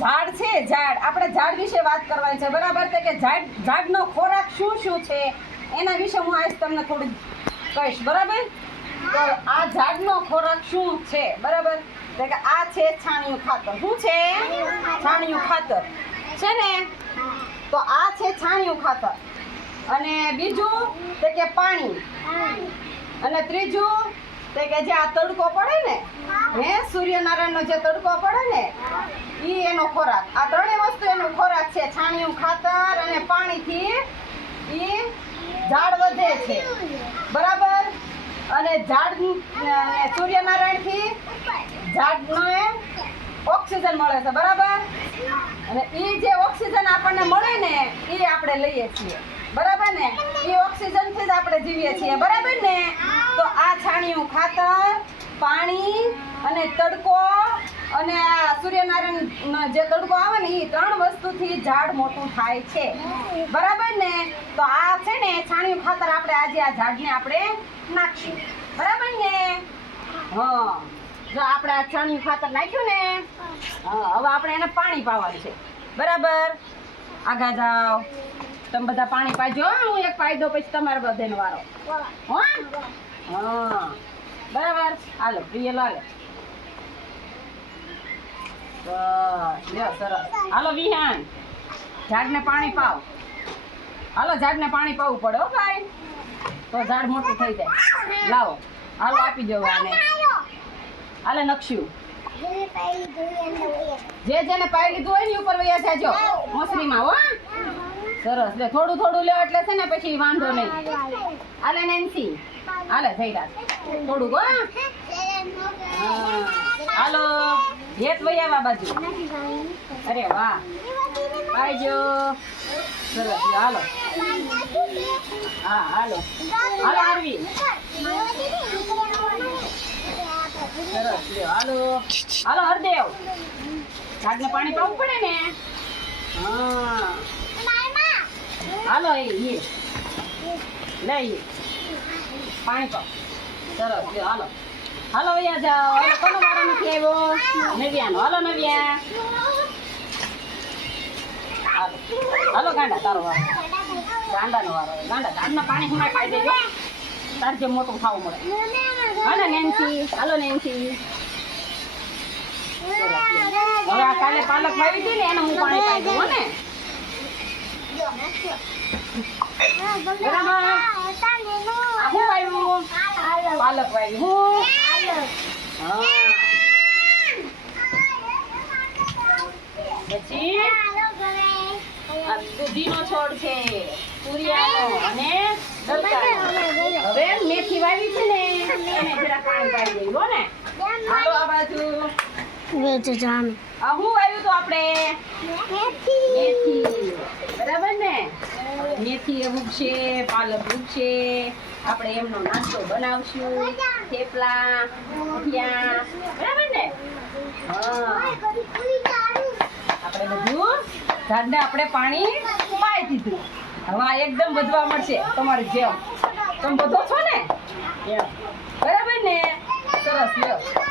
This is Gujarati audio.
ઝાડ છે, ઝાડ આપણે ઝાડ વિશે વાત કરવાની છે, બરાબર છે કે ઝાડનો ખોરાક શું શું છે એના વિશે હું આજ તમને થોડું કહીશ, બરાબર. તો આ ઝાડનો ખોરાક શું છે, બરાબર, તો કે આ છે છાણિયું ખાતર. શું છે? છાણિયું ખાતર છે ને. તો આ છે છાણિયું ખાતર. અને બીજું તે કે પાણી. અને ત્રીજું તે કે જે આ તડકો પડે ને, હે સૂર્યનારાયણનો જે તડકો પડે ને ઈ એનો ખોરાક. આ ત્રણેય વસ્તુ એનો ખોરાક છે. છાણિયું ખાતર અને પાણીથી ઈ ઝાડ વધે છે, બરાબર. અને ઝાડ સૂર્યનારાયણથી ઝાડને ઓક્સિજન મળે છે, બરાબર. અને ઈ જે ઓક્સિજન આપણને મળે ને ઈ આપણે લઈએ છીએ, બરાબર ને. ઈ ઓક્સિજનથી જ આપણે જીવીએ છીએ, બરાબર ને. તો આ છાણિયું ખાતર, પાણી અને તડકો અને આ સૂર્યનારાયણ જે તડકો આવે ને એ ત્રણ વસ્તુથી ઝાડ મોટું થાય છે, બરાબર ને. તો આ છે ને છાણિયું ખાતર આપણે આજે આ ઝાડને આપણે નાખીશું, બરાબર ને. હા, જો આપણે આ છાણિયું ખાતર નાખ્યું ને, હવે આપણે એને પાણી પાવાનું છે, બરાબર. આગળ જાઓ, તમે બધા પાણી પાજો. હું એક પાઈ દો પછી તમારે બધાનો વારો. હા, બરાબર. હાલો પ્રિય લાલે. બસ લ્યો, સરસ. હાલો વિહાન, ઝાડને પાણી પાવ. હાલો, ઝાડને પાણી પાવું પડે હો ભાઈ, તો ઝાડ મોટું થઈ જાય. લાવો, હાલો આપી દો આને. હાલે નકશ્યું જે જેને પાઈ લીધું હોય ને ઉપર વયા જાજો મોસરીમાં. હો સરસ. લે થોડું થોડું લ્યો એટલે છે ને પછી વાંધો નહીં. હાલે નેન્સી, હાલે જયરાજ થોડુંક. હો હાલો હેત વહી આવા બાજુ. અરે વાહ, પાઈજો. સરસ લ્યો, હાલો. હા હાલો, હાલો આરવી. સરસ લ્યો, હાલો. હાલો હરદેવ, ઝાડને પાણી પાવું પડે ને. હા હાલો એ લઈ પાણી પાવ. સરસ લ્યો, હાલો. હાલો અહીંયા જાઓ. હાલો, કોનો વારો નથી આવ્યો? નવ્યાનો. હાલો નવ્યા, હાલો. હાલો ગાંડા, તારો વારો. ગાંડાનો વારો. ગાંડા ઝાડના પાણી હમણાં ખાઈ દેજો, તાર જે મોટું ખાવું મળે. હાલો નેન્સી, હાલો નેન્સી. હવે આ કાલે પાલક વાવી હતી ને એને હું પાણી પાઈ દઉં. હો ને બરાબર. આ હું વાવ્યું? પાલક વાવી. હું હા. પછી આ દૂધીનો છોડ છે, તુરિયાનો અને દલકાનો. હવે મેથી વાવી છે ને એને જરા પાણી પાઈ દઈ. હો ને હાલો આ બાજુ. આ હું વાવ્યું તો આપણે મેથી, બરાબર ને. મેથી ઉગશે, પાલક ઉગશે. આપણે એમનો નાસ્તો બનાવશું, થેપલા, ભજીયા, બરાબર ને. હા, આપણે બધું ઝાડને આપણે પાણી પાઈ દીધું. હવે આ એકદમ વધવા મળશે તમારી જેમ. તમે બધો છો ને, બરાબર ને. સરસ લ્યો.